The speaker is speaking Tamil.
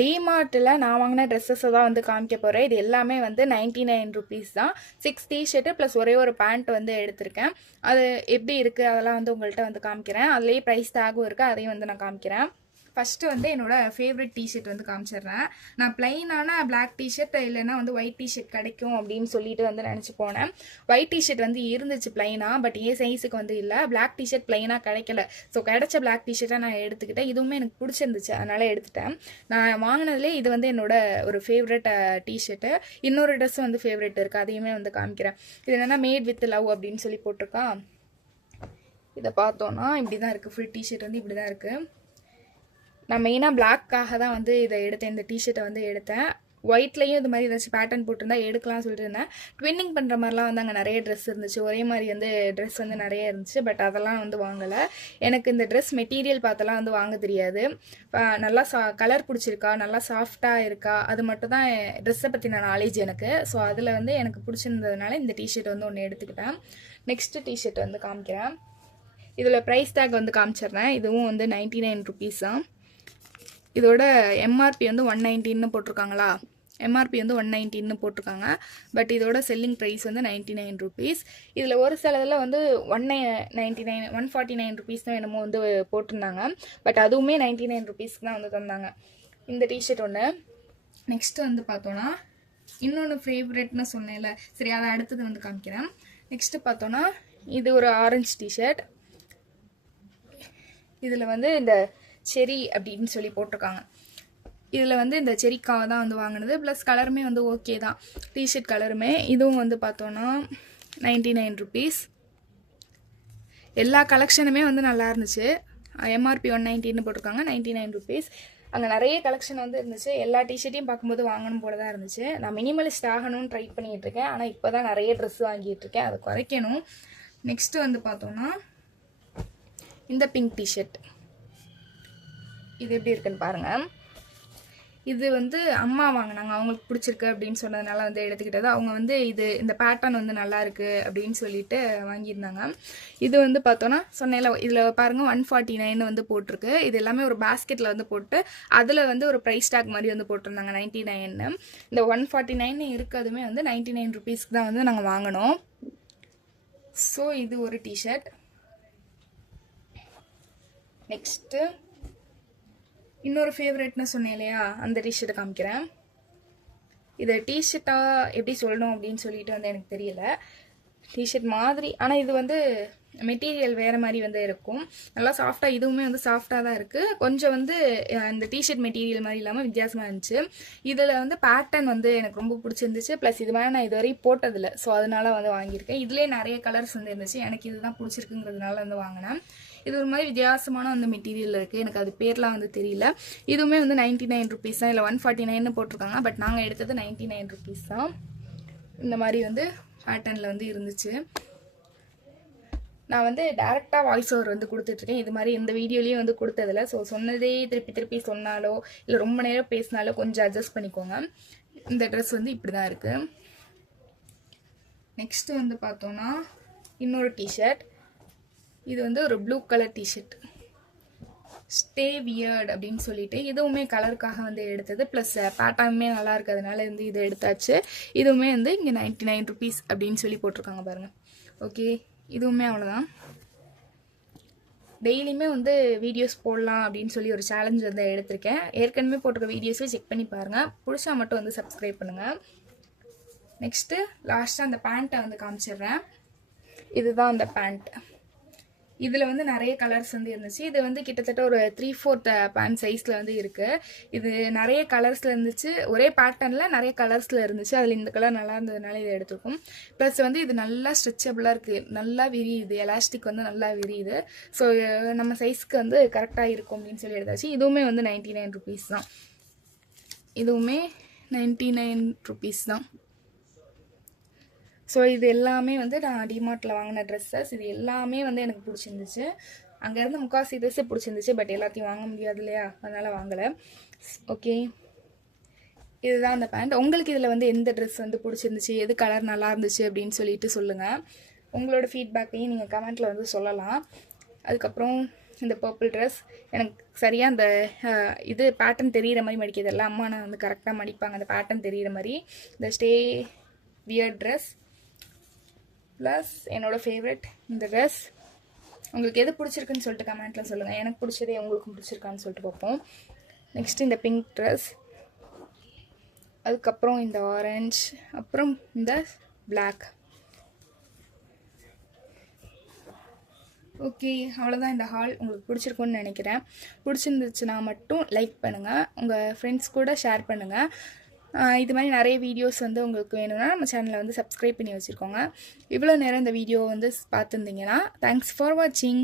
டிமார்ட்டில் நான் வாங்கின ட்ரெஸ்ஸஸை தான் வந்து காமிக்க போகிறேன். இது எல்லாமே வந்து 99 ருபீஸ் தான். 6 டிஷர்ட்டு ப்ளஸ் ஒரே ஒரு பேண்ட் வந்து எடுத்திருக்கேன். அது எப்படி இருக்குது அதெல்லாம் வந்து உங்கள்கிட்ட வந்து காமிக்கிறேன். அதுலேயே ப்ரைஸ் டேகும் இருக்குது, அதையும் வந்து நான் காமிக்கிறேன். ஃபஸ்ட்டு வந்து என்னோடய ஃபேவரட் டிஷர்ட் வந்து காமிச்சிடுறேன். நான் ப்ளைனான பிளாக் டிஷர்ட் இல்லைன்னா வந்து ஒயிட் டிஷர்ட் கிடைக்கும் அப்படின்னு சொல்லிட்டு வந்து நினச்சி போனேன். ஒயிட் டிஷர்ட் வந்து இருந்துச்சு ப்ளைனாக, பட் ஏன் சைஸுக்கு வந்து இல்லை. பிளாக் டிஷர்ட் ப்ளைனாக கிடைக்கல. ஸோ கிடைச்ச பிளாக் டிஷர்ட்டை நான் எடுத்துக்கிட்டேன். இதுவுமே எனக்கு பிடிச்சிருந்துச்சு, அதனால் எடுத்துட்டேன். நான் வாங்கினதுலேயே இது வந்து என்னோட ஒரு ஃபேவரட் டிஷர்ட்டு. இன்னொரு ட்ரெஸ் வந்து ஃபேவரட் இருக்குது, அதையுமே வந்து காமிக்கிறேன். இது என்னென்னா மேட் வித் லவ் அப்படின்னு சொல்லி போட்டிருக்கான். இதை பார்த்தோன்னா இப்படி தான் இருக்குது. ஃபுல் டிஷர்ட் வந்து இப்படி தான் இருக்குது. நான் மெயினாக பிளாக்காக தான் வந்து இதை எடுத்தேன். இந்த டிஷர்ட்டை வந்து எடுத்தேன். ஒயிட்லேயும் இது மாதிரி ஏதாச்சும் பேட்டர்ன் போட்டிருந்தா எடுக்கலாம்னு சொல்லிட்டு இருந்தேன். ட்வின்னிங் பண்ணுற மாதிரிலாம் வந்து அங்கே நிறைய ட்ரெஸ் இருந்துச்சு. ஒரே மாதிரி வந்து ட்ரெஸ் வந்து நிறைய இருந்துச்சு. பட் அதெல்லாம் வந்து வாங்கலை. எனக்கு இந்த ட்ரெஸ் மெட்டீரியல் பார்த்தெல்லாம் வந்து வாங்க தெரியாது. நல்லா கலர் பிடிச்சிருக்கா, நல்லா சாஃப்டாக இருக்கா, அது மட்டும் தான் ட்ரெஸ்ஸை பற்றின நாலேஜ் எனக்கு. ஸோ அதில் வந்து எனக்கு பிடிச்சிருந்ததுனால இந்த டிஷர்ட் வந்து ஒன்று எடுத்துக்கிட்டேன். நெக்ஸ்ட்டு டிஷர்ட் வந்து காமிக்கிறேன். இதில் ப்ரைஸ் டேக் வந்து காமிச்சிடுறேன். இதுவும் வந்து 99 ருபீஸ் தான். இதோட எம்ஆர்பி வந்து 190ன்னு போட்டிருக்காங்களா, எம்ஆர்பி வந்து 190ன்னு போட்டிருக்காங்க. பட் இதோட செல்லிங் ப்ரைஸ் வந்து 99 ருபீஸ். இதில் ஒரு சிலதில் வந்து 199 149 ருபீஸ் தான் என்னமோ வந்து போட்டிருந்தாங்க. பட் அதுவுமே 99 ருபீஸ்க்கு தான் வந்து தந்தாங்க. இந்த டிஷர்ட் ஒன்று. நெக்ஸ்ட்டு வந்து பார்த்தோன்னா இன்னொன்று ஃபேவரெட்னு சொன்னேன்ல, சரி அதை அடுத்தது வந்து காமிக்கிறேன். நெக்ஸ்ட்டு பார்த்தோன்னா இது ஒரு ஆரஞ்சு டிஷர்ட். இதில் வந்து இந்த செரி அப்படின்னு சொல்லி போட்டிருக்காங்க. இதில் வந்து இந்த செரிக்காக தான் வந்து வாங்கினது. ப்ளஸ் கலருமே வந்து ஓகே தான், டிஷர்ட் கலருமே. இதுவும் வந்து பார்த்தோன்னா 99 ருபீஸ். எல்லா கலெக்ஷனுமே வந்து நல்லா இருந்துச்சு. எம்ஆர்பி 190ன்னு போட்டிருக்காங்க, 99 ருபீஸ். அங்கே நிறைய கலெக்ஷன் வந்து இருந்துச்சு. எல்லா டிஷர்ட்டையும் பார்க்கும்போது வாங்கணும் போல தான் இருந்துச்சு. நான் மினிமலிஸ்ட் ஆகணும்னு ட்ரை பண்ணிகிட்டு இருக்கேன். ஆனால் இப்போ தான் நிறைய ட்ரெஸ் வாங்கிட்டு இருக்கேன், அதை குறைக்கணும். நெக்ஸ்ட்டு வந்து பார்த்தோன்னா இந்த பிங்க் டிஷர்ட். இது எப்படி இருக்குன்னு பாருங்கள். இது வந்து அம்மா வாங்கினாங்க, அவங்களுக்கு பிடிச்சிருக்கு அப்படின்னு சொன்னதுனால வந்து எடுத்துக்கிட்டது. அவங்க வந்து இந்த பேட்டர்ன் வந்து நல்லா இருக்குது அப்படின்னு சொல்லிட்டு வாங்கியிருந்தாங்க. இது வந்து பார்த்தோன்னா சொன்னேன்ல, இதில் பாருங்கள் 149 வந்து போட்டிருக்கு. இது எல்லாமே ஒரு பேஸ்கெட்டில் வந்து போட்டு அதில் வந்து ஒரு ப்ரைஸ் டேக் மாதிரி வந்து போட்டிருந்தாங்க 99. இந்த 149 இருக்கிறதுமே வந்து 99 ருபீஸ்க்கு தான் வந்து நாங்கள் வாங்கினோம். ஸோ இது ஒரு டிஷர்ட். நெக்ஸ்ட்டு இன்னொரு ஃபேவரெட்னு சொன்னேன் இல்லையா, அந்த டிஷர்ட்டை காமிக்கிறேன். இதை டிஷர்ட்டாக எப்படி சொல்லணும் அப்படின்னு சொல்லிட்டு வந்து எனக்கு தெரியல. டிஷர்ட் மாதிரி, ஆனால் இது வந்து மெட்டீரியல் வேறு மாதிரி வந்து இருக்கும். நல்லா சாஃப்டாக, இதுவுமே வந்து சாஃப்டாக தான் இருக்குது. கொஞ்சம் வந்து இந்த டிஷர்ட் மெட்டீரியல் மாதிரி இல்லாமல் வித்தியாசமாக இருந்துச்சு. இதில் வந்து பேட்டர்ன் வந்து எனக்கு ரொம்ப பிடிச்சிருந்துச்சு. ப்ளஸ் இது மாதிரி நான் இதுவரையும் போட்டதில்லை, ஸோ அதனால வந்து வாங்கியிருக்கேன். இதுலேயே நிறைய கலர்ஸ் வந்து இருந்துச்சு. எனக்கு இதுதான் பிடிச்சிருக்குங்கிறதுனால வந்து வாங்கினேன். இது ஒரு மாதிரி வித்தியாசமான அந்த மெட்டீரியல் இருக்குது, எனக்கு அது பேர்லாம் வந்து தெரியல. இதுவுமே வந்து 99 ருபீஸ் தான். இல்லை 149ன்னு போட்டிருக்காங்க, பட் நாங்கள் எடுத்தது 99 ருபீஸ் தான். இந்த மாதிரி வந்து பேட்டர்னில் வந்து இருந்துச்சு. நான் வந்து டேரெக்டாக வாய்ஸ் ஓவர் வந்து கொடுத்துட்ருக்கேன். இது மாதிரி எந்த வீடியோலையும் வந்து கொடுத்ததில்ல. ஸோ சொன்னதே திருப்பி திருப்பி சொன்னாலோ இல்லை ரொம்ப நேரம் பேசினாலோ கொஞ்சம் அட்ஜஸ்ட் பண்ணிக்கோங்க. இந்த ட்ரெஸ் வந்து இப்படி தான் இருக்குது. நெக்ஸ்ட்டு வந்து பார்த்தோன்னா இன்னொரு டிஷர்ட். இது வந்து ஒரு blue colour T-shirt, stay weird அப்படின்னு சொல்லிட்டு. இதுவுமே கலருக்காக வந்து எடுத்தது. ப்ளஸ் பேட்டர்னுமே நல்லா இருக்கிறதுனால வந்து இது எடுத்தாச்சு. இதுவுமே வந்து இங்கே 99 ருபீஸ் அப்படின்னு சொல்லி போட்டிருக்காங்க பாருங்கள். ஓகே, இதுவுமே அவ்வளோதான். டெய்லியுமே வந்து வீடியோஸ் போடலாம் அப்படின்னு சொல்லி ஒரு சேலஞ்ச் வந்து எடுத்திருக்கேன். ஏற்கனவே போட்டிருக்க வீடியோஸை செக் பண்ணி பாருங்கள். பிடிச்சா மட்டும் வந்து சப்ஸ்கிரைப் பண்ணுங்கள். நெக்ஸ்ட்டு லாஸ்ட்டாக அந்த பேண்ட்டை வந்து காமிச்சிடுறேன். இதுதான் அந்த பேண்ட். இதில் வந்து நிறைய கலர்ஸ் வந்து இருந்துச்சு. இது வந்து கிட்டத்தட்ட ஒரு 3/4 பேண்ட் சைஸில் வந்து இருக்குது. இது நிறைய கலர்ஸில் இருந்துச்சு. ஒரே பேட்டர்னில் நிறைய கலர்ஸில் இருந்துச்சு. அதில் இந்த கலர் நல்லா இருந்ததுனால இதை எடுத்துருக்கும். ப்ளஸ் வந்து இது நல்லா ஸ்ட்ரெச்சபிளாக இருக்குது, நல்லா விரியுது, எலாஸ்டிக் வந்து நல்லா விரியுது. ஸோ நம்ம சைஸ்க்கு வந்து கரெக்டாக இருக்கும் அப்படின்னு சொல்லி எடுத்தாச்சு. இதுவுமே வந்து 99 ருபீஸ் தான். இதுவுமே 99 ருபீஸ் தான். ஸோ இது எல்லாமே வந்து நான் டிமார்ட்டில் வாங்கின ட்ரெஸ்ஸஸ். இது எல்லாமே வந்து எனக்கு பிடிச்சிருந்துச்சு. அங்கேருந்து முக்கால்வாசி ட்ரெஸ்ஸு பிடிச்சிருந்துச்சு. பட் எல்லாத்தையும் வாங்க முடியாது இல்லையா, அதனால் வாங்கலை. ஓகே, இதுதான் அந்த பேண்ட். உங்களுக்கு இதில் வந்து எந்த ட்ரெஸ் வந்து பிடிச்சிருந்துச்சு, எது கலர் நல்லா இருந்துச்சு அப்படின்னு சொல்லிட்டு சொல்லுங்கள். உங்களோட ஃபீட்பேக்கையும் நீங்கள் கமெண்ட்டில் வந்து சொல்லலாம். அதுக்கப்புறம் இந்த பர்பிள் ட்ரெஸ் எனக்கு சரியாக அந்த இது பேட்டர்ன் தெரிகிற மாதிரி மடிக்கிறதில்ல, அம்மா நான் வந்து கரெக்டாக மடிப்பாங்க அந்த பேட்டர்ன் தெரிகிற மாதிரி. இந்த ஸ்டே வியர்ட் ட்ரெஸ் ப்ளஸ் என்னோடய ஃபேவரட் இந்த ட்ரெஸ். உங்களுக்கு எது பிடிச்சிருக்குன்னு சொல்லிட்டு கமெண்ட்டில் சொல்லுங்கள். எனக்கு பிடிச்சதே உங்களுக்கும் பிடிச்சிருக்கான்னு சொல்லிட்டு பார்ப்போம். நெக்ஸ்ட் இந்த பிங்க் ட்ரெஸ், அதுக்கப்புறம் இந்த ஆரஞ்ச், அப்புறம் இந்த பிளாக். ஓகே, அவ்வளோதான் இந்த ஹால். உங்களுக்கு பிடிச்சிருக்குன்னு நினைக்கிறேன். பிடிச்சிருந்துச்சுன்னா மட்டும் லைக் பண்ணுங்கள், உங்கள் ஃப்ரெண்ட்ஸ் கூட ஷேர் பண்ணுங்கள். இது மாதிரி நிறைய வீடியோஸ் வந்து உங்களுக்கு வேணும்னா நம்ம சேனலை வந்து சப்ஸ்கிரைப் பண்ணி வச்சுருக்கோங்க. இவ்வளோ நேரம் இந்த வீடியோ வந்து பார்த்துருந்தீங்கன்னா தேங்க்ஸ் ஃபார் வாட்சிங்.